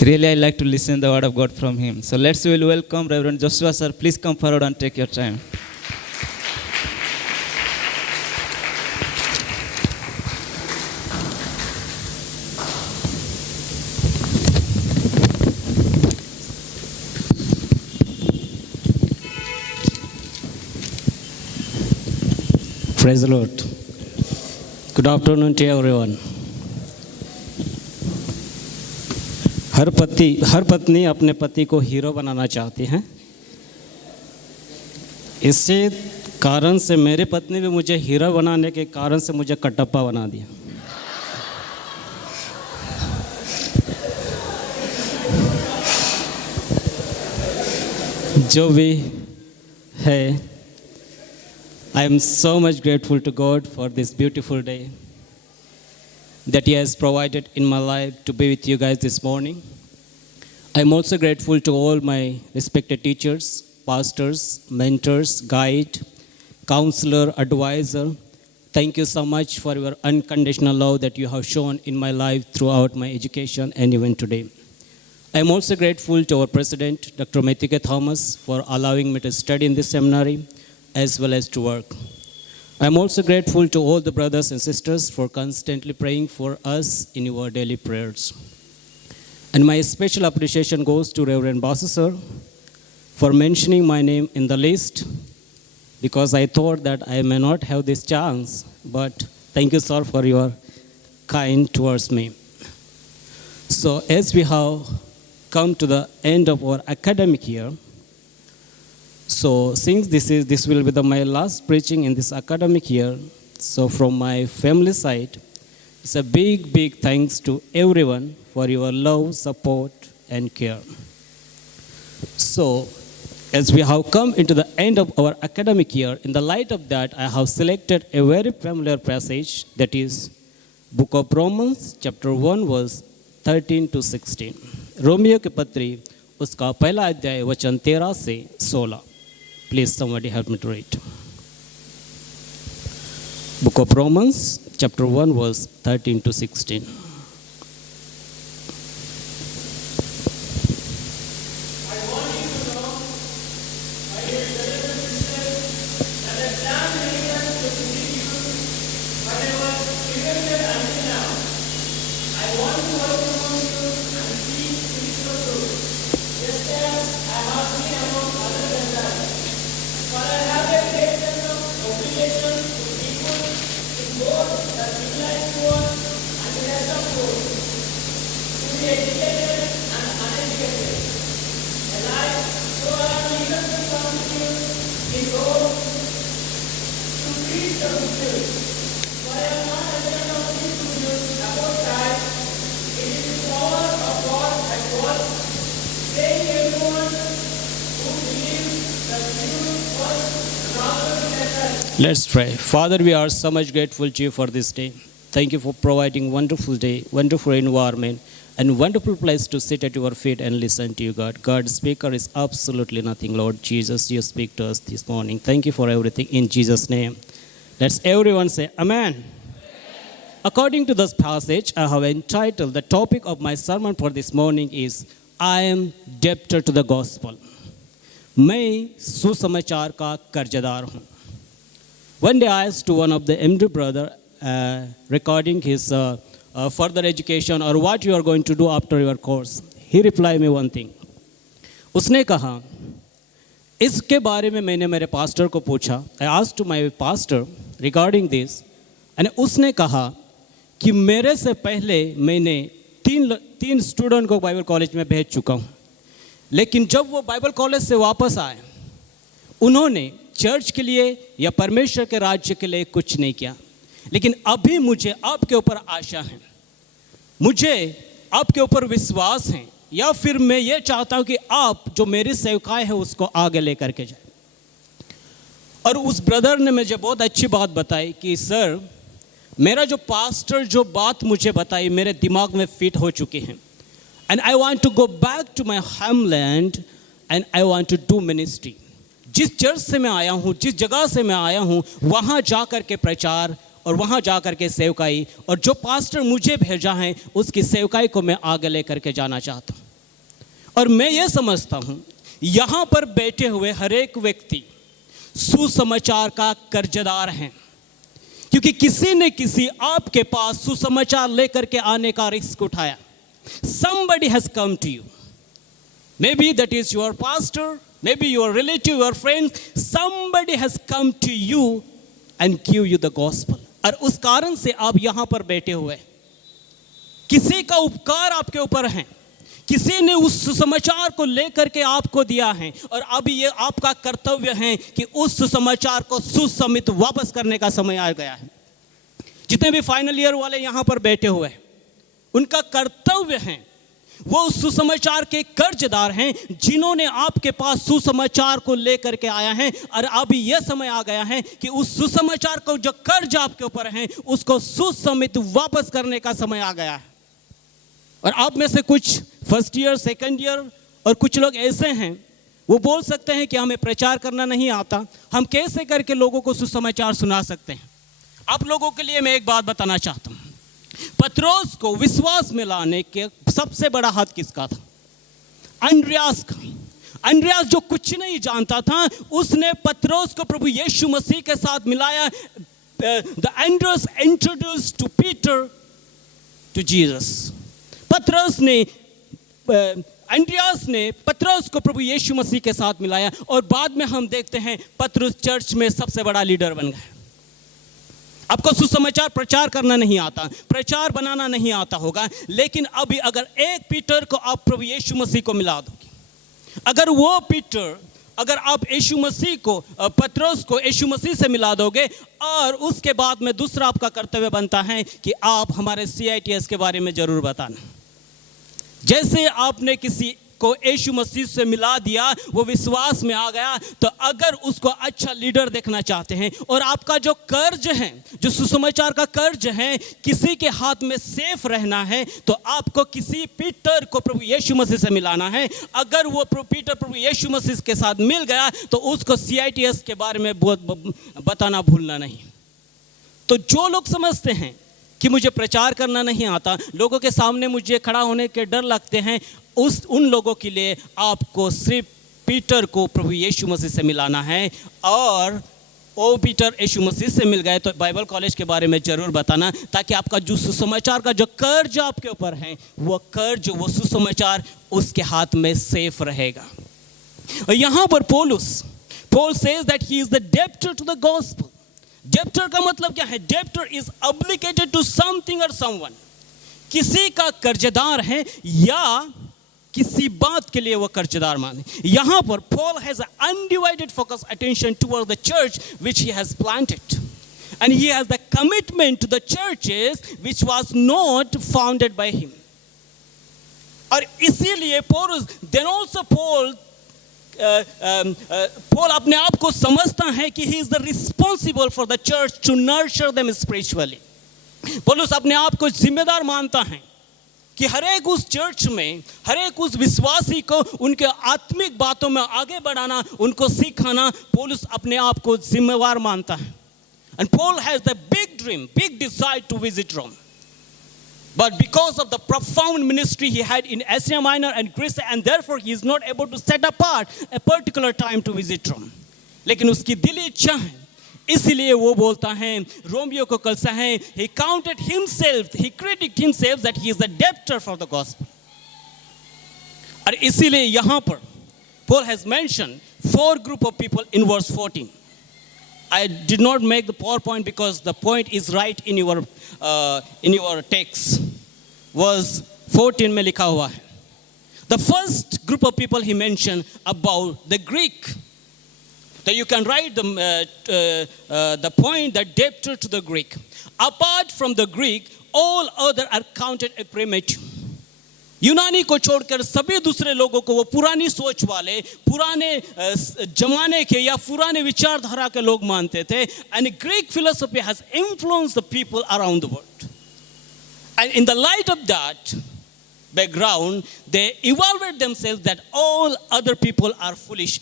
Really, I like to listen the word of God from him. So let's will welcome Reverend Joshua sir. Please come forward and take your time. Praise the Lord. Good afternoon to everyone. हर पत्नी अपने पति को hero बनाना चाहती है। इसी कारण से मेरी पत्नी भी मुझे हीरो बनाने के कारण से मुझे कटप्पा बना दिया। जो भी है, I am so much grateful to God for this beautiful day that He has provided in my life to be with you guys this morning. I am also grateful to all my respected teachers, pastors, mentors, guide, counselor, advisor. Thank you so much for your unconditional love that you have shown in my life throughout my education and even today. I am also grateful to our president, Dr. Maitike Thomas, for allowing me to study in this seminary as well as to work. I am also grateful to all the brothers and sisters for constantly praying for us in your daily prayers. And my special appreciation goes to Reverend Basu sir for mentioning my name in the list, because I thought that I may not have this chance, but thank you, sir, for your kind towards me. So as we have come to the end of our academic year, so since this will be my last preaching in this academic year, so from my family side, it's a big thanks to everyone for your love, support, and care. So as we have come into the end of our academic year, in the light of that, I have selected a very familiar passage, that is Book of Romans, chapter 1, verse 13 to 16. Romeo की पत्री उसका पहला अध्याय वचन 13 से 16. Please, somebody help me to read. Book of Romans, chapter 1, verse 13 to 16. Let's pray. Father, we are so much grateful to you for this day. Thank you for providing wonderful day, wonderful environment, and wonderful place to sit at your feet and listen to you, God. God, speaker is absolutely nothing, Lord Jesus. You speak to us this morning. Thank you for everything in Jesus' name. Let's everyone say Amen. Amen. According to this passage, I have entitled, the topic of my sermon for this morning is, I am debtor to the gospel. मैं सुसमाचार का कर्जदार हूँ. One day I asked one of the MD brother regarding his further education or what you are going to do after your course. He replied me one thing. उसने कहा, इसके बारे में मैंने मेरे पास्टर को पूछा. I asked to my pastor regarding this, and उसने कहा कि मेरे से पहले मैंने तीन स्टूडेंट को बाइबल कॉलेज में भेज चुका हूँ, लेकिन जब वो बाइबल कॉलेज से वापस आए, उन्होंने चर्च के लिए या परमेश्वर के राज्य के लिए कुछ नहीं किया. लेकिन अभी मुझे आपके ऊपर आशा है, मुझे आपके ऊपर विश्वास है, या फिर मैं ये चाहता हूं कि आप जो मेरी सेवकाई है उसको आगे लेकर के जाए. और उस ब्रदर ने मुझे बहुत अच्छी बात बताई कि सर, मेरा जो पास्टर जो बात मुझे बताई मेरे दिमाग में फिट हो चुकी है. And I want to go back to my homeland and I want to do ministry. जिस चर्च से मैं आया हूँ, जिस जगह से मैं आया हूँ, वहाँ जा कर के प्रचार और वहाँ जा कर के सेवकाई, और जो पास्टर मुझे भेजा है उसकी सेवकाई को मैं आगे लेकर के जाना चाहता हूँ. और मैं ये समझता हूँ यहाँ पर बैठे हुए हर एक व्यक्ति सुसमाचार का कर्जदार हैं, क्योंकि किसी ने किसी आपके पास सुसमाचार लेकर के आने का रिस्क उठाया. Somebody has come to you. Maybe that is your pastor, maybe your relative, your friend. Somebody has come to you and give you the gospel. और उस कारण से आप यहाँ पर बैठे हुए. किसी का उपकार आपके ऊपर है, किसी ने उस सुसमाचार को लेकर के आपको दिया है, और अब ये आपका कर्तव्य है कि उस सुसमाचार को सुसमित वापस करने का समय आ गया है. जितने भी फाइनल ईयर वाले यहाँ पर बैठे हुए हैं, उनका कर्तव्य है, वो उस सुसमाचार के कर्जदार हैं जिन्होंने आपके पास सुसमाचार को लेकर के आया है. और अभी यह समय आ गया है कि उस सुसमाचार को जो कर्ज आपके ऊपर है उसको सुसमित वापस करने का समय आ गया है. और आप में से कुछ फर्स्ट ईयर, सेकंड ईयर, और कुछ लोग ऐसे हैं वो बोल सकते हैं कि हमें प्रचार करना नहीं आता, हम कैसे करके लोगों को सुसमाचार सुना सकते हैं. आप लोगों के लिए मैं एक बात बताना चाहता हूँ. पत्रोस को विश्वास में लाने के सबसे बड़ा हाथ किसका था? अंद्रयास का. अंद्रयास जो कुछ नहीं जानता था, उसने पत्रोस को प्रभु यीशु मसीह के साथ मिलाया. The Andreas introduced to Peter to Jesus. अंद्रयास ने पत्रोस को प्रभु यीशु मसीह के साथ मिलाया, और बाद में हम देखते हैं पत्रोस चर्च में सबसे बड़ा लीडर बन गया. आपको सुसमाचार प्रचार करना नहीं आता, प्रचार बनाना नहीं आता होगा, लेकिन अभी अगर एक पीटर को आप प्रभु यीशु मसीह को मिला दोगे, अगर वो पीटर, अगर आप यीशु मसीह को, पत्रोस को यीशु मसीह से मिला दोगे, और उसके बाद में दूसरा आपका कर्तव्य बनता है कि आप हमारे CITS के बारे में जरूर बताना. जैसे आपने किसी को यीशु मसीह से मिला दिया, वो विश्वास में आ गया, तो अगर उसको अच्छा लीडर देखना चाहते हैं, और आपका जो कर्ज है, जो सुसमाचार का कर्ज है, किसी के हाथ में सेफ रहना है, तो आपको किसी पीटर को प्रभु यीशु मसीह से मिलाना है. अगर वो पीटर प्रभु यीशु मसीह के साथ मिल गया तो उसको CITS के बारे में बताना भूलना नहीं. तो जो लोग समझते हैं कि मुझे प्रचार करना नहीं आता, लोगों के सामने मुझे खड़ा होने के डर लगते हैं, उन लोगों के लिए आपको सिर्फ पीटर को प्रभु यीशु मसीह से मिलाना है. और ओ पीटर यीशु मसीह से मिल गए तो बाइबल कॉलेज के बारे में जरूर बताना, ताकि आपका जो सुसमाचार का जो कर्ज आपके ऊपर है, वो कर्ज, वो सुसमाचार उसके हाथ में सेफ रहेगा. और यहाँ पर Paul says that he is the debtor to the gospel. Debtor का मतलब क्या है? Debtor is obligated to something or someone. किसी का कर्जदार है या किसी बात के लिए वो कर्जदार माने. यहाँ पर Paul has an undivided focus attention towards the church which he has planted, and he has the commitment to the churches which was not founded by him. और इसीलिए Paul अपने आप को समझता है कि he is the responsible for the church to nurture them spiritually. पौलुस अपने आप को जिम्मेदार मानता है कि हर एक उस चर्च में, हर एक उस विश्वासी को उनके आत्मिक बातों में आगे बढ़ाना, उनको सिखाना, पौलुस अपने आप को जिम्मेदार मानता है. And Paul has the big dream, big desire to visit Rome. But because of the profound ministry he had in Asia Minor and Greece, and therefore he is not able to set apart a particular time to visit Rome. लेकिन उसकी दिली इच्छा है, इसलिए वो बोलता है, Romeo को कलसा है, he counted himself, he credited himself that he is the debtor for the gospel. और इसीलिए यहाँ पर Paul has mentioned 4 group of people in verse 14. I did not make the PowerPoint because the point is right in your text. Verse 14 में लिखा हुआ है. The first group of people he mentioned about the Greek. That you can write the point, that debtor to the Greek. Apart from the Greek, all other are counted a premature. यूनानी को छोड़कर सभी दूसरे लोगों को, वो पुरानी सोच वाले, पुराने जमाने के या पुराने विचारधारा के लोग मानते थे. And Greek philosophy has influenced the people around the world. And in the light of that background, they evaluate themselves that all other people are foolish.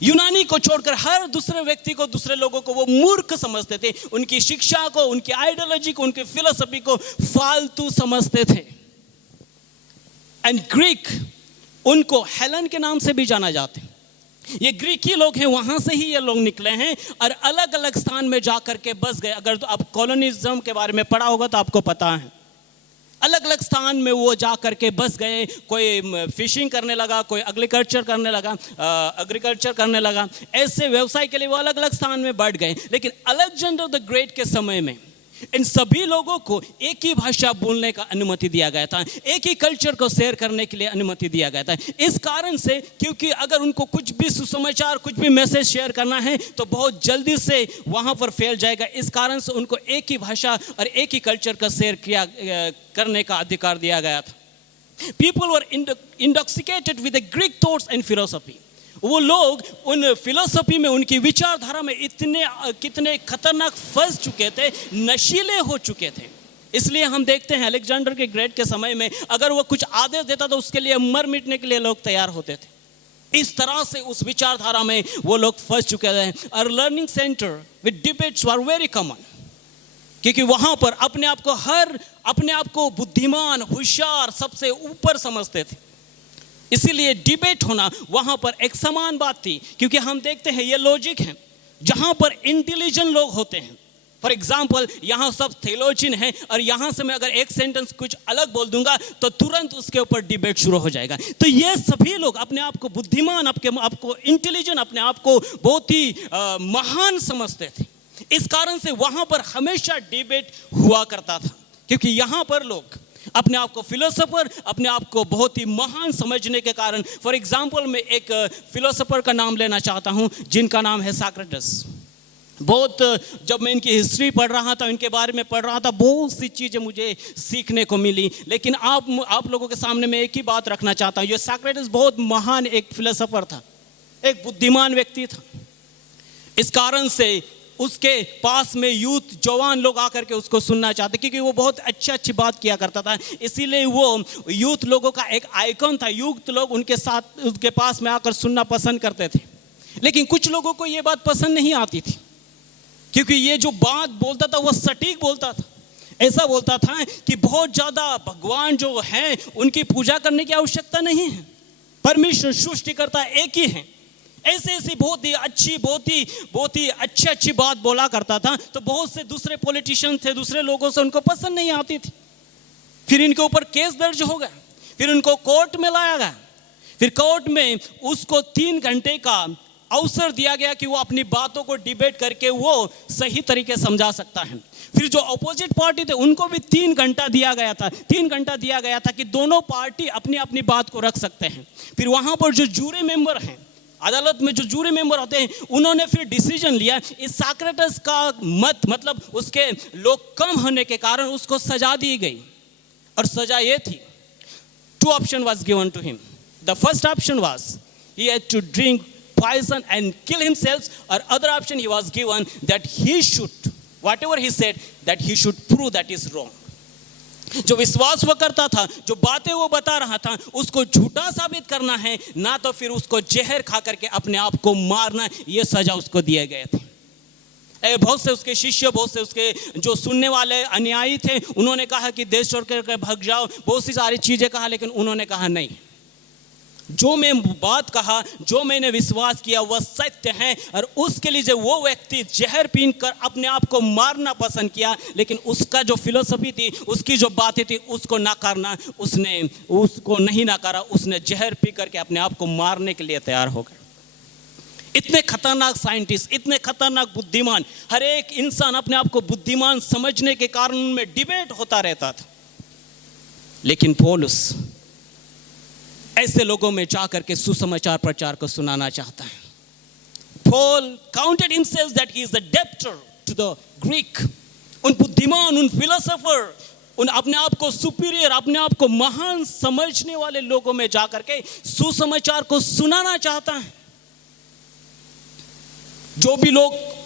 यूनानी को छोड़कर हर दूसरे व्यक्ति को, दूसरे लोगों को वो मूर्ख समझते थे. उनकी शिक्षा को, उनकी आइडियोलॉजी को, उनकी फिलोसफी को फालतू समझते थे. And Greek उनको हेलन के नाम से भी जाना जाते हैं। ये ग्रीकी लोग हैं, वहाँ से ही ये लोग निकले हैं और अलग अलग स्थान में जा कर के बस गए। अगर तो आप कॉलोनिज्म के बारे में पढ़ा होगा तो आपको पता है, अलग अलग स्थान में वो जा कर के बस गए। कोई फिशिंग करने लगा, कोई एग्रीकल्चर करने लगा, ऐसे व्यवसाय के लिए वो अलग अलग स्थान में बढ़ गए। लेकिन अलेक्जेंडर द ग्रेट के समय में इन सभी लोगों को एक ही भाषा बोलने का अनुमति दिया गया था, एक ही कल्चर को शेयर करने के लिए अनुमति दिया गया था। इस कारण से, क्योंकि अगर उनको कुछ भी सुसमाचार, कुछ भी मैसेज शेयर करना है तो बहुत जल्दी से वहाँ पर फैल जाएगा। इस कारण से उनको एक ही भाषा और एक ही कल्चर का शेयर करने का अधिकार दिया गया था। People were intoxicated with the Greek thoughts and philosophy. वो लोग उन फिलोसफी में, उनकी विचारधारा में कितने खतरनाक फंस चुके थे, नशीले हो चुके थे। इसलिए हम देखते हैं अलेक्जेंडर के ग्रेट के समय में अगर वो कुछ आदेश देता तो उसके लिए मर मिटने के लिए लोग तैयार होते थे। इस तरह से उस विचारधारा में वो लोग फंस चुके थे। और learning centre with debates were very common, क्योंकि वहाँ पर अपने आप को बुद्धिमान, होशियार, सबसे ऊपर समझते थे। इसीलिए डिबेट होना वहाँ पर एक समान बात थी। क्योंकि हम देखते हैं ये लॉजिक है, जहाँ पर इंटेलिजेंट लोग होते हैं। फॉर एग्जाम्पल, यहाँ सब थियोलॉजियन हैं और यहाँ से मैं अगर एक सेंटेंस कुछ अलग बोल दूंगा तो तुरंत उसके ऊपर डिबेट शुरू हो जाएगा। तो ये सभी लोग अपने आप को बुद्धिमान, अपने आप को इंटेलिजेंट, अपने आप को बहुत ही महान समझते थे। इस कारण से वहाँ पर हमेशा डिबेट हुआ करता था, क्योंकि यहाँ पर लोग अपने आप को फिलोसोफर, अपने आप को बहुत ही महान समझने के कारण। फॉर एग्जाम्पल, मैं एक फिलोसोफर का नाम लेना चाहता हूँ जिनका नाम है सॉक्रेटिस। जब मैं इनकी हिस्ट्री पढ़ रहा था, इनके बारे में पढ़ रहा था, बहुत सी चीज़ें मुझे सीखने को मिली। लेकिन आप लोगों के सामने मैं एक ही बात रखना चाहता हूँ। ये सॉक्रेटिस बहुत महान एक फिलोसोफर था, एक बुद्धिमान व्यक्ति था। इस कारण से उसके पास में यूथ, जवान लोग आकर के उसको सुनना चाहते, क्योंकि वो बहुत अच्छी बात किया करता था। इसीलिए वो यूथ लोगों का एक आइकन था। यूथ लोग उसके पास में आकर सुनना पसंद करते थे। लेकिन कुछ लोगों को ये बात पसंद नहीं आती थी, क्योंकि ये जो बात बोलता था वो सटीक बोलता था। ऐसा बोलता था कि बहुत ज़्यादा भगवान जो हैं उनकी पूजा करने की आवश्यकता नहीं है, परमेश्वर सृष्टिकर्ता एक ही है। ऐसी बहुत ही अच्छी बात बोला करता था। तो बहुत से दूसरे पॉलिटिशियन थे, दूसरे लोगों से उनको पसंद नहीं आती थी। फिर इनके ऊपर केस दर्ज हो गया, फिर उनको कोर्ट में लाया गया। फिर कोर्ट में उसको 3 घंटे का अवसर दिया गया कि वो अपनी बातों को डिबेट करके वो सही तरीके समझा सकता है। फिर जो अपोजिट पार्टी थे उनको भी 3 घंटा दिया गया था। 3 घंटा दिया गया था कि दोनों पार्टी अपनी अपनी बात को रख सकते हैं। फिर वहाँ पर जो जूरी मेंबर हैं, अदालत में जो जूरी मेंबर होते हैं, उन्होंने फिर डिसीजन लिया। इस सॉक्रेटिस का मतलब उसके लोग कम होने के कारण उसको सजा दी गई। और सजा ये थी, 2 option was given to him. The first option was he had to drink poison and kill himself, or other option he was given that he should, whatever he said, that he should prove that is wrong. जो विश्वास वो करता था, जो बातें वो बता रहा था, उसको झूठा साबित करना है, ना तो फिर उसको जहर खा करके अपने आप को मारना। ये सजा उसको दिए गए थे। बहुत से उसके शिष्य, बहुत से उसके जो सुनने वाले अनुयायी थे, उन्होंने कहा कि देश छोड़ कर भाग जाओ, बहुत सी सारी चीज़ें कहा। लेकिन उन्होंने कहा नहीं, जो मैं बात कहा, जो मैंने विश्वास किया वह सत्य है। और उसके लिए जो वो व्यक्ति जहर पीन कर अपने आप को मारना पसंद किया, लेकिन उसका जो फिलोसफी थी, उसकी जो बातें थी, उसको नकारना, उसने उसको नहीं नकारा, उसने जहर पी करके अपने आप को मारने के लिए तैयार हो गया। इतने खतरनाक साइंटिस्ट, इतने खतरनाक बुद्धिमान, हर एक इंसान अपने आप को बुद्धिमान समझने के कारण में डिबेट होता रहता था। लेकिन पौलुस ऐसे लोगों में जाकर के सुसमाचार प्रचार को सुनाना चाहता है। Paul counted himself that he is the debtor to the Greek। उन बुद्धिमान, उन फिलोसोफर, उन अपने आप को सुपीरियर, अपने आप को महान समझने वाले लोगों में जाकर के सुसमाचार को सुनाना चाहता है। जो भी लोग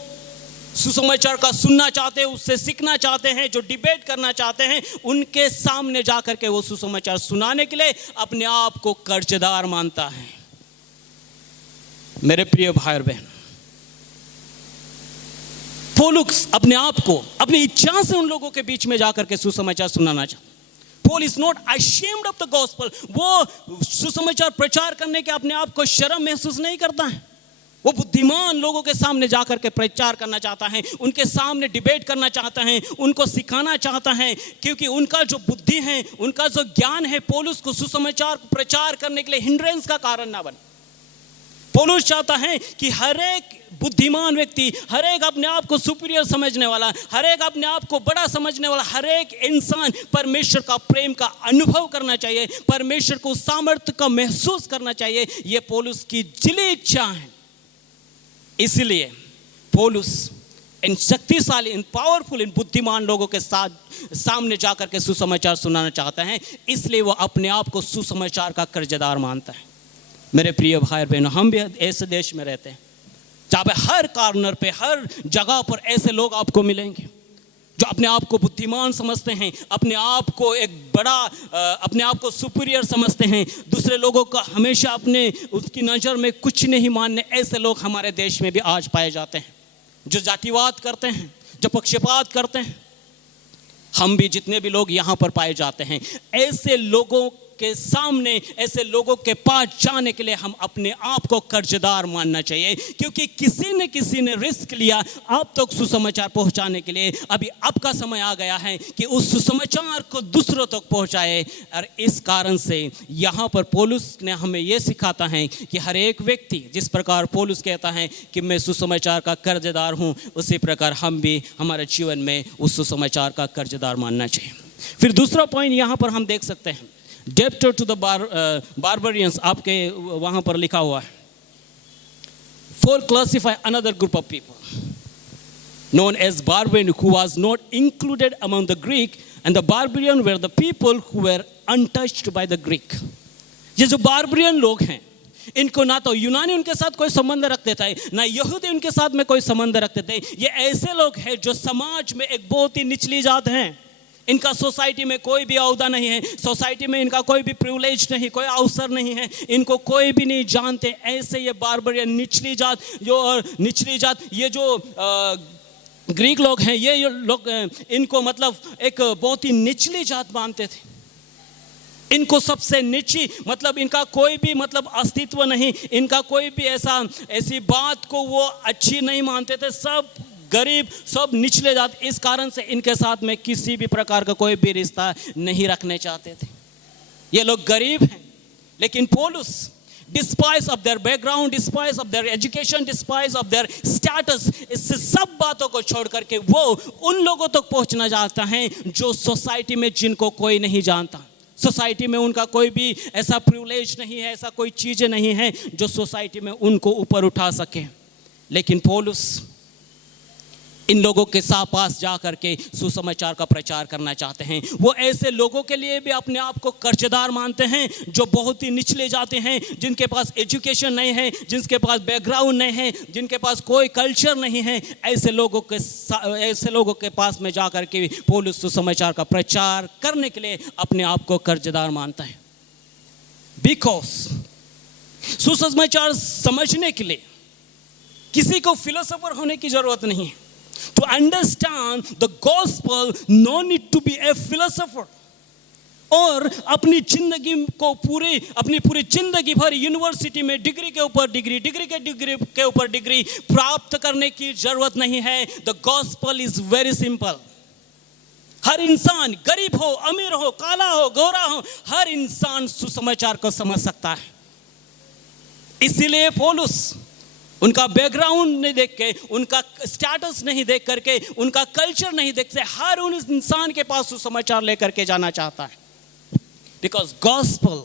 सुसमाचार का सुनना चाहते हैं, उससे सीखना चाहते हैं, जो डिबेट करना चाहते हैं, उनके सामने जाकर के वो सुसमाचार सुनाने के लिए अपने आप को कर्जदार मानता है। मेरे प्रिय भाई और बहन, पौलुस अपने आप को अपनी इच्छा से उन लोगों के बीच में जाकर के सुसमाचार सुनाना चाहता। Paul is not ashamed of the gospel. वो सुसमाचार प्रचार करने के अपने आप को शर्म महसूस नहीं करता है। वो बुद्धिमान लोगों के सामने जाकर के प्रचार करना चाहता है, उनके सामने डिबेट करना चाहता है, उनको सिखाना चाहता है, क्योंकि उनका जो बुद्धि है, उनका जो ज्ञान है, पौलुस को सुसमाचार प्रचार करने के लिए हिंड्रेंस का कारण ना बने। पौलुस चाहता है कि हर एक बुद्धिमान व्यक्ति, हर एक अपने आप को सुपीरियर समझने वाला, हर एक अपने आप को बड़ा समझने वाला, हर एक इंसान परमेश्वर का प्रेम का अनुभव करना चाहिए, परमेश्वर को सामर्थ्य का महसूस करना चाहिए। ये पौलुस की दिली इच्छा है। इसलिए पौलुस इन शक्तिशाली, इन पावरफुल, इन बुद्धिमान लोगों के साथ सामने जाकर के सुसमाचार सुनाना चाहता है। इसलिए वो अपने आप को सुसमाचार का कर्जदार मानता है। मेरे प्रिय भाई बहनों, हम भी ऐसे देश में रहते हैं जहाँ पे हर कॉर्नर पे, हर जगह पर ऐसे लोग आपको मिलेंगे जो अपने आप को बुद्धिमान समझते हैं, अपने आप को एक बड़ा, अपने आप को सुपीरियर समझते हैं, दूसरे लोगों का हमेशा अपने उसकी नज़र में कुछ नहीं मानने। ऐसे लोग हमारे देश में भी आज पाए जाते हैं, जो जातिवाद करते हैं, जो पक्षपात करते हैं। हम भी जितने भी लोग यहाँ पर पाए जाते हैं, ऐसे लोगों के सामने, ऐसे लोगों के पास जाने के लिए हम अपने आप को कर्जदार मानना चाहिए, क्योंकि किसी ने रिस्क लिया आप तक सुसमाचार पहुंचाने के लिए। अभी आपका समय आ गया है कि उस सुसमाचार को दूसरों तक पहुंचाए। और इस कारण से यहाँ पर पौलुस ने हमें यह सिखाता है कि हर एक व्यक्ति, जिस प्रकार पौलुस कहता है कि मैं सुसमाचार का कर्जदार हूँ, उसी प्रकार हम भी हमारे जीवन में उस सुसमाचार का कर्जदार मानना चाहिए। फिर दूसरा पॉइंट यहाँ पर हम देख सकते हैं, डेब्टर टू द बारबरियंस, आपके वहां पर लिखा हुआ है, for classify another group of people known as barbarian who was not included among the Greek, and the barbarian were the people who were untouched by the Greek। ये जो barbarian लोग हैं, इनको ना तो यूनानी उनके साथ कोई संबंध रखते थे, ना यहूदी उनके साथ में कोई संबंध रखते थे। ये ऐसे लोग हैं जो समाज में एक बहुत ही निचली जात हैं। इनका सोसाइटी में कोई भी अहदा नहीं है, सोसाइटी में इनका कोई भी प्रिविलेज नहीं, कोई अवसर नहीं है, इनको कोई भी नहीं जानते। ऐसे ये बारबरियन, निचली जात, ये जो ग्रीक लोग हैं, ये लोग इनको मतलब एक बहुत ही निचली जात मानते थे। इनको सबसे नीची, मतलब इनका कोई भी मतलब अस्तित्व नहीं, इनका कोई भी ऐसी बात को वो अच्छी नहीं मानते थे। सब गरीब, सब निचले जात, इस कारण से इनके साथ में किसी भी प्रकार का कोई भी रिश्ता नहीं रखने चाहते थे। ये लोग गरीब हैं, लेकिन पौलुस, despise of their background, despise of their education, despise of their status, इससे सब बातों को छोड़ करके वो उन लोगों तक पहुंचना चाहता है जो सोसाइटी में, जिनको कोई नहीं जानता। सोसाइटी में उनका कोई भी ऐसा प्रिविलेज नहीं है, ऐसा कोई चीज़ें नहीं है जो सोसाइटी में उनको ऊपर उठा सके। लेकिन पौलुस इन लोगों के साथ पास जा करके सुसमाचार का प्रचार करना चाहते हैं। वो ऐसे लोगों के लिए भी अपने आप को कर्जदार मानते हैं जो बहुत ही निचले जाते हैं, जिनके पास एजुकेशन नहीं है, जिनके पास बैकग्राउंड नहीं है, जिनके पास कोई कल्चर नहीं है। ऐसे लोगों के पास में जा करके पौलुस सुसमाचार का प्रचार करने के लिए अपने आप को कर्जदार मानता है। बिकॉज सुसमाचार समझने के लिए किसी को फिलोसोफर होने की जरूरत नहीं है। To understand the gospel, no need to be a philosopher। और अपनी जिंदगी को अपनी पूरी जिंदगी भर यूनिवर्सिटी में डिग्री के ऊपर डिग्री के ऊपर डिग्री प्राप्त करने की जरूरत नहीं है। The gospel is very simple। हर इंसान, गरीब हो, अमीर हो, काला हो, गोरा हो, हर इंसान सुसमाचार को समझ सकता है। इसीलिए पौलुस उनका बैकग्राउंड नहीं देख के, उनका स्टेटस नहीं देख करके, उनका कल्चर नहीं देख के, हर उन इंसान के पास सुसमाचार लेकर के जाना चाहता है। Because gospel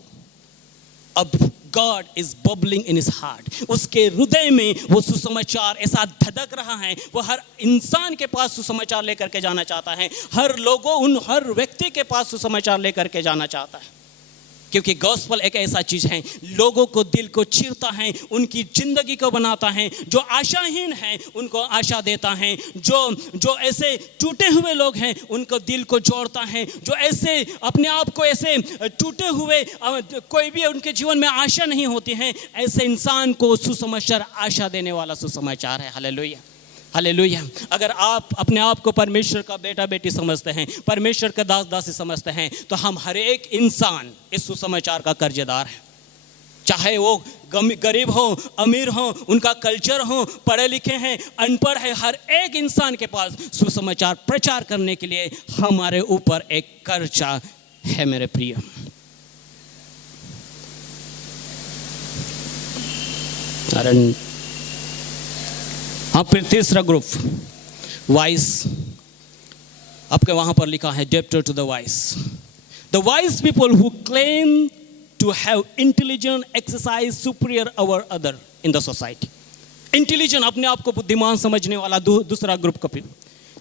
of God is bubbling in his heart. उसके हृदय में वो सुसमाचार ऐसा धधक रहा है, वो हर इंसान के पास सुसमाचार लेकर के जाना चाहता है, हर व्यक्ति के पास सुसमाचार लेकर के जाना चाहता है। क्योंकि गॉस्पल एक ऐसा चीज़ है, लोगों को दिल को चीरता है, उनकी ज़िंदगी को बनाता है। जो आशाहीन है उनको आशा देता है, जो ऐसे टूटे हुए लोग हैं उनको दिल को जोड़ता है, जो ऐसे अपने आप को ऐसे टूटे हुए, कोई भी उनके जीवन में आशा नहीं होती है, ऐसे इंसान को सुसमाचार आशा देने वाला सुसमाचार है। हालेलुया। हालेलुया। अगर आप अपने आप को परमेश्वर का बेटा बेटी समझते हैं, परमेश्वर का दास दासी समझते हैं, तो हम हर एक इंसान इस सुसमाचार का कर्जदार है। चाहे वो गरीब हो, अमीर हो, उनका कल्चर हो, पढ़े लिखे हैं, अनपढ़ है, हर एक इंसान के पास सुसमाचार प्रचार करने के लिए हमारे ऊपर एक कर्जा है मेरे प्रिय। हाँ, फिर तीसरा ग्रुप वाइस, आपके वहां पर लिखा है chapter to the wise. The wise people who claim to have intelligent exercise superior over other in the society। Intelligent, अपने आप को बुद्धिमान समझने वाला दूसरा ग्रुप का पीपल,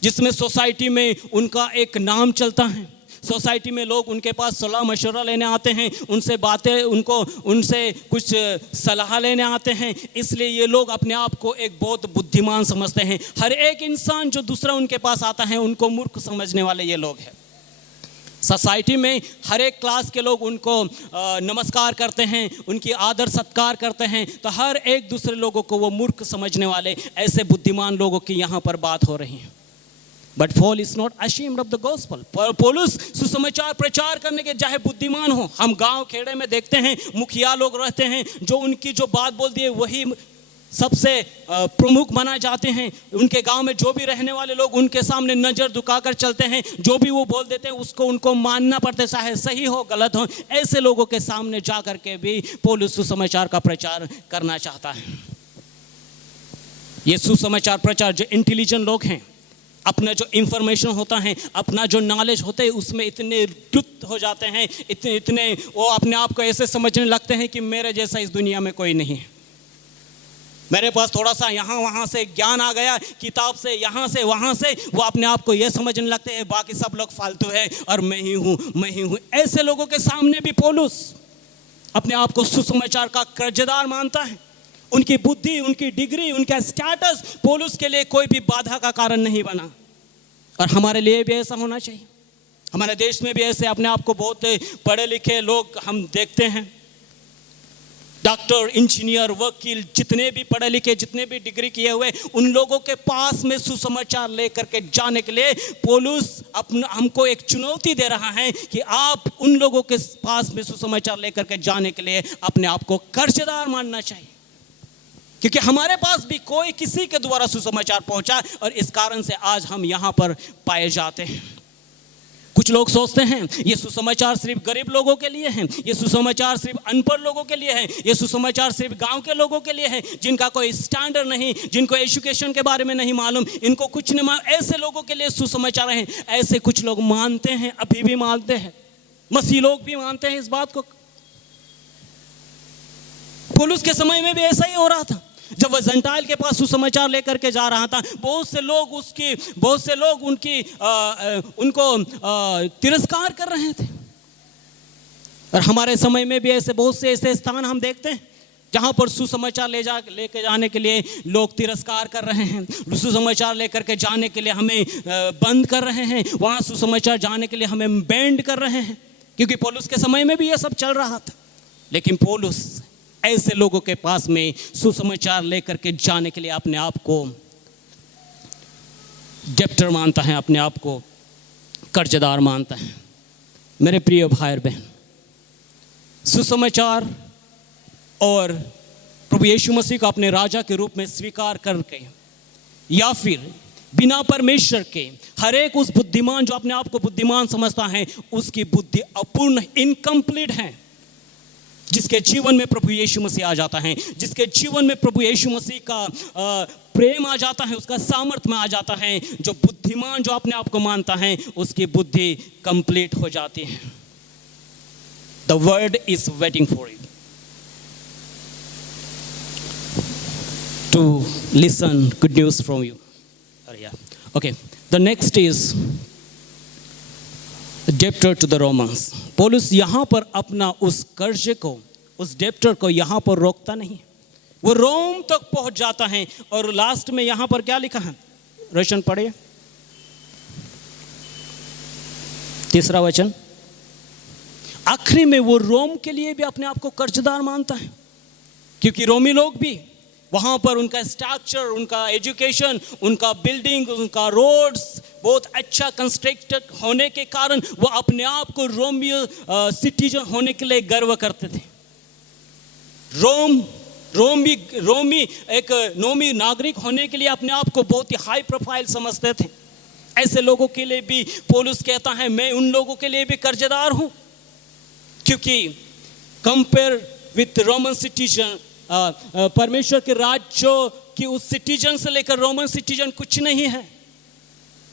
जिसमें सोसाइटी में उनका एक नाम चलता है, सोसाइटी में लोग उनके पास सलाह मशवरा लेने आते हैं, उनसे कुछ सलाह लेने आते हैं, इसलिए ये लोग अपने आप को एक बहुत बुद्धिमान समझते हैं। हर एक इंसान जो दूसरा उनके पास आता है उनको मूर्ख समझने वाले ये लोग हैं। सोसाइटी में हर एक क्लास के लोग उनको नमस्कार करते हैं, उनकी आदर सत्कार करते हैं, तो हर एक दूसरे लोगों को वो मूर्ख समझने वाले ऐसे बुद्धिमान लोगों की यहाँ पर बात हो रही है। But Paul is not ashamed of the gospel। पौलुस सुसमाचार प्रचार करने के चाहे बुद्धिमान हो, हम गांव खेड़े में देखते हैं मुखिया लोग रहते हैं जो उनकी जो बात बोल दिए वही सबसे प्रमुख बना जाते हैं। उनके गांव में जो भी रहने वाले लोग उनके सामने नज़र झुकाकर चलते हैं, जो भी वो बोल देते हैं उसको उनको मानना पड़ता है, चाहे सही हो गलत हो। ऐसे लोगों के सामने जा कर के भी पौलुस सुसमाचार का प्रचार करना चाहता है। ये सुसमाचार प्रचार जो इंटेलिजेंट लोग हैं, अपना जो इंफॉर्मेशन होता है, अपना जो नॉलेज होता है, उसमें इतने लुप्त हो जाते हैं, इतने वो अपने आप को ऐसे समझने लगते हैं कि मेरे जैसा इस दुनिया में कोई नहीं है। मेरे पास थोड़ा सा यहाँ वहाँ से ज्ञान आ गया, किताब से यहाँ से वहाँ से, वो अपने आप को ये समझने लगते हैं बाकी सब लोग फालतू है और मैं ही हूँ। ऐसे लोगों के सामने भी पौलुस अपने आप को सुसमाचार का कर्जदार मानता है। उनकी बुद्धि, उनकी डिग्री, उनका स्टेटस पौलुस के लिए कोई भी बाधा का कारण नहीं बना। और हमारे लिए भी ऐसा होना चाहिए। हमारे देश में भी ऐसे अपने आप को बहुत पढ़े लिखे लोग हम देखते हैं, डॉक्टर, इंजीनियर, वकील, जितने भी पढ़े लिखे, जितने भी डिग्री किए हुए, उन लोगों के पास में सुसमाचार लेकर के जाने के लिए पौलुस हमको एक चुनौती दे रहा है कि आप उन लोगों के पास में सुसमाचार लेकर के जाने के लिए अपने आप को कर्जदार मानना चाहिए, क्योंकि हमारे पास भी कोई किसी के द्वारा सुसमाचार पहुंचा और इस कारण से आज हम यहाँ पर पाए जाते हैं। कुछ लोग सोचते हैं ये सुसमाचार सिर्फ गरीब लोगों के लिए है, ये सुसमाचार सिर्फ अनपढ़ लोगों के लिए है, ये सुसमाचार सिर्फ गांव के लोगों के लिए है, जिनका कोई स्टैंडर्ड नहीं, जिनको एजुकेशन के बारे में नहीं मालूम, इनको कुछ नहीं मालूम, ऐसे लोगों के लिए सुसमाचार है। ऐसे कुछ लोग मानते हैं, अभी भी मानते हैं, मसीह लोग भी मानते हैं इस बात को। पौलुस के समय में भी ऐसा ही हो रहा था। जब वह जंटाइल के पास सुसमाचार लेकर के जा रहा था, बहुत से लोग उनको तिरस्कार कर रहे थे। और हमारे समय में भी ऐसे बहुत से ऐसे स्थान हम देखते हैं जहाँ पर सुसमाचार लेके जाने के लिए लोग तिरस्कार कर रहे हैं, सुसमाचार लेकर के जाने के लिए हमें बंद कर रहे हैं, वहाँ सुसमाचार जाने के लिए हमें बैंड कर रहे हैं, क्योंकि पौलुस के समय में भी ये सब चल रहा था। लेकिन पौलुस ऐसे लोगों के पास में सुसमाचार लेकर के जाने के लिए अपने आप को डेप्टर मानता है, अपने आप को कर्जदार मानता है। मेरे प्रिय भाई और बहन, सुसमाचार और प्रभु यीशु मसीह को अपने राजा के रूप में स्वीकार करके या फिर बिना परमेश्वर के हर एक उस बुद्धिमान जो अपने आप को बुद्धिमान समझता है, उसकी बुद्धि अपूर्ण, इनकम्प्लीट है। जिसके जीवन में प्रभु यीशु मसीह आ जाता है, जिसके जीवन में प्रभु यीशु मसीह का प्रेम आ जाता है, उसका सामर्थ्य में आ जाता है, जो बुद्धिमान जो अपने आप को मानता है, उसकी बुद्धि कंप्लीट हो जाती है। The world is waiting for you to listen good news from you. Okay, the next is chapter to the Romans. पौलुस यहाँ पर अपना उस कर्ज को, उस डेप्टर को यहाँ पर रोकता नहीं, वो रोम तक पहुँच जाता है। और लास्ट में यहाँ पर क्या लिखा है, रोशन पढ़िए, 3 वचन। आखिरी में वो रोम के लिए भी अपने आप को कर्जदार मानता है, क्योंकि रोमी लोग भी वहाँ पर उनका स्ट्रक्चर, उनका एजुकेशन, उनका बिल्डिंग, उनका रोड्स बहुत अच्छा कंस्ट्रक्टेड होने के कारण वो अपने आप को सिटीजन होने के लिए गर्व करते थे। रोमी नागरिक होने के लिए अपने आप को बहुत ही हाई प्रोफाइल समझते थे। ऐसे लोगों के लिए भी पौलुस कहता है मैं उन लोगों के लिए भी कर्जदार हूँ, क्योंकि कंपेयर विथ रोमन सिटीजन, परमेश्वर के राज्य की उस सिटीजन से लेकर रोमन सिटीजन कुछ नहीं है।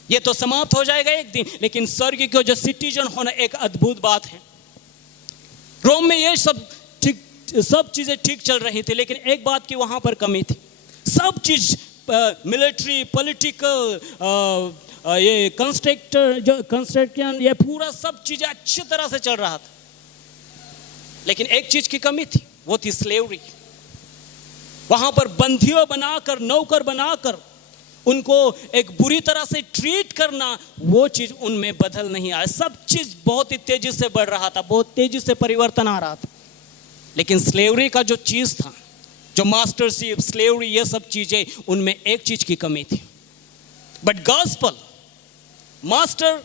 ये तो समाप्त हो जाएगा एक दिन, लेकिन स्वर्ग को जो सिटीजन होना एक अद्भुत बात है। रोम में ये सब चीजें ठीक चल रही थी, लेकिन एक बात की वहां पर कमी थी। सब चीज मिलिट्री, पॉलिटिकल, ये कंस्ट्रक्शन, ये पूरा सब चीजें अच्छी तरह से चल रहा था, लेकिन एक चीज की कमी थी, वो थी स्लेवरी। वहां पर बंदियों बनाकर, नौकर बनाकर उनको एक बुरी तरह से ट्रीट करना, वो चीज उनमें बदल नहीं आया। सब चीज बहुत ही तेजी से बढ़ रहा था, बहुत तेजी से परिवर्तन आ रहा था, लेकिन स्लेवरी का जो चीज था, जो मास्टरशिप, स्लेवरी, ये सब चीजें, उनमें एक चीज की कमी थी। बट गॉस्पल, मास्टर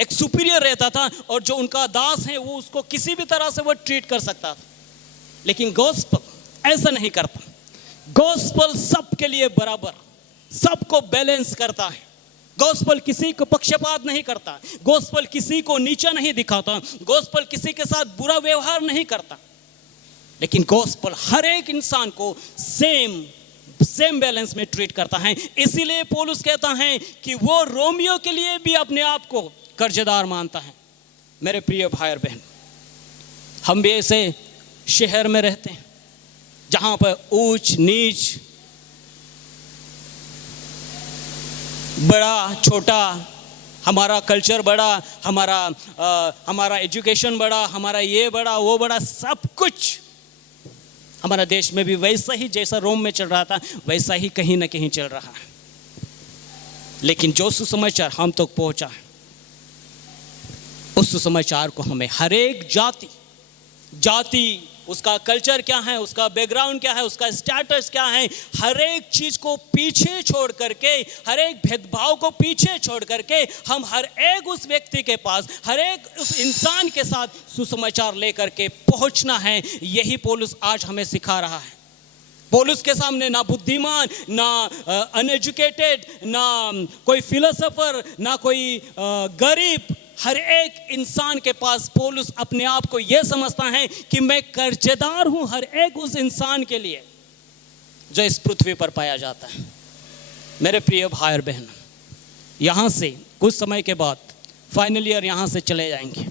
एक सुपीरियर रहता था और जो उनका दास है वो उसको किसी भी तरह से वो ट्रीट कर सकता था, लेकिन गॉस्पल ऐसा नहीं करता। गॉस्पल सबके लिए बराबर, सबको बैलेंस करता है। गॉस्पल किसी को पक्षपात नहीं करता, गॉस्पल किसी को नीचा नहीं दिखाता, गॉस्पल किसी के साथ बुरा व्यवहार नहीं करता, लेकिन गॉस्पल हर एक इंसान को सेम बैलेंस में ट्रीट करता है। इसीलिए पौलुस कहता है कि वो रोमियो के लिए भी अपने आप को कर्जदार मानता है। मेरे प्रिय भाई और बहन, हम भी ऐसे शहर में रहते हैं जहां पर ऊंच नीच, बड़ा छोटा, हमारा कल्चर बड़ा, हमारा एजुकेशन बड़ा, हमारा ये बड़ा वो बड़ा, सब कुछ हमारा देश में भी वैसा ही, जैसा रोम में चल रहा था वैसा ही कहीं ना कहीं चल रहा है। लेकिन जो सुसमाचार हम तक तो पहुंचा है, उस सुसमाचार को हमें हर एक जाति, उसका कल्चर क्या है, उसका बैकग्राउंड क्या है, उसका स्टेटस क्या है, हर एक चीज को पीछे छोड़ करके, हर एक भेदभाव को पीछे छोड़ करके हम हर एक उस व्यक्ति के पास, हर एक उस इंसान के साथ सुसमाचार लेकर के पहुंचना है। यही पौलुस आज हमें सिखा रहा है। पौलुस के सामने ना बुद्धिमान, ना अनएजुकेटेड, ना कोई फिलोसोफर, ना कोई गरीब, हर एक इंसान के पास पौलुस अपने आप को यह समझता है कि मैं कर्जदार हूं हर एक उस इंसान के लिए जो इस पृथ्वी पर पाया जाता है। मेरे प्रिय भाई और बहन, यहां से कुछ समय के बाद फाइनल ईयर यहां से चले जाएंगे।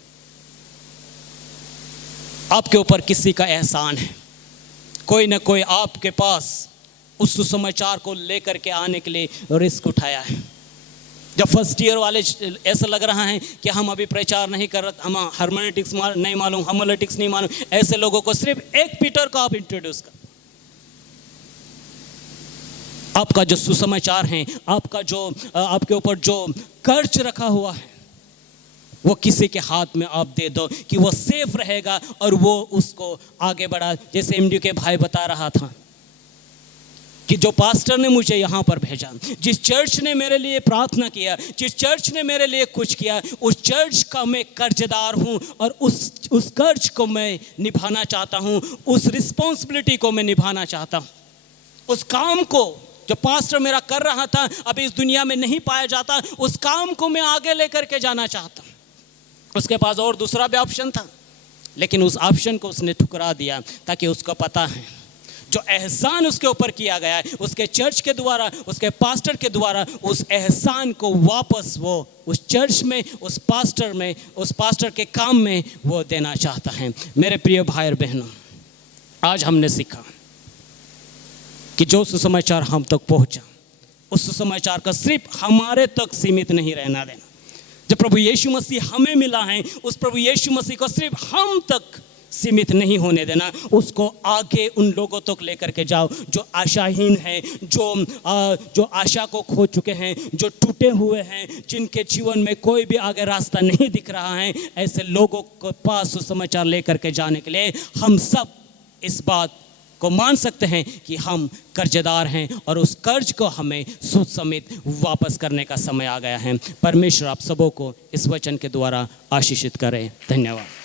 आपके ऊपर किसी का एहसान है, कोई ना कोई आपके पास उस सुसमाचार को लेकर के आने के लिए रिस्क उठाया है। जब फर्स्ट ईयर वाले ऐसा लग रहा है कि हम अभी प्रचार नहीं कर रहे, हम हार्मोनेटिक्स नहीं मालूम, होमोलेटिक्स नहीं मालूम, ऐसे लोगों को सिर्फ एक पीटर को आप इंट्रोड्यूस कर। आपका जो सुसमाचार है, आपका जो आपके ऊपर जो कर्ज रखा हुआ है, वो किसी के हाथ में आप दे दो कि वो सेफ रहेगा और वो उसको आगे बढ़ा। जैसे एमडी के भाई बता रहा था कि जो पास्टर ने मुझे यहाँ पर भेजा, जिस चर्च ने मेरे लिए प्रार्थना किया, जिस चर्च ने मेरे लिए कुछ किया, उस चर्च का मैं कर्जदार हूँ और उस कर्ज को मैं निभाना चाहता हूँ, उस रिस्पॉन्सिबिलिटी को मैं निभाना चाहता हूँ। उस काम को जो पास्टर मेरा कर रहा था, अभी इस दुनिया में नहीं पाया जाता, उस काम को मैं आगे लेकर के जाना चाहता हूँ। उसके पास और दूसरा भी ऑप्शन था, लेकिन उस ऑप्शन को उसने ठुकरा दिया, ताकि उसको पता है जो एहसान उसके ऊपर किया गया है, उसके चर्च के द्वारा, उसके पास्टर के द्वारा, उस एहसान को वापस वो उस चर्च में, उस पास्टर के काम में वो देना चाहता है। मेरे प्रिय भाई और बहनों, आज हमने सीखा कि जो सुसमाचार हम तक पहुंचा, उस सुसमाचार का सिर्फ हमारे तक सीमित नहीं रहना देना। जो प्रभु यीशु मसीह हमें मिला है, उस प्रभु यीशु मसीह को सिर्फ हम तक सीमित नहीं होने देना, उसको आगे उन लोगों तक लेकर के जाओ जो आशाहीन हैं, जो आशा को खो चुके हैं, जो टूटे हुए हैं, जिनके जीवन में कोई भी आगे रास्ता नहीं दिख रहा है। ऐसे लोगों के पास सुसमाचार लेकर के जाने के लिए हम सब इस बात को मान सकते हैं कि हम कर्जदार हैं और उस कर्ज को हमें सूद समेत वापस करने का समय आ गया है। परमेश्वर आप सबों को इस वचन के द्वारा आशीषित करें। धन्यवाद।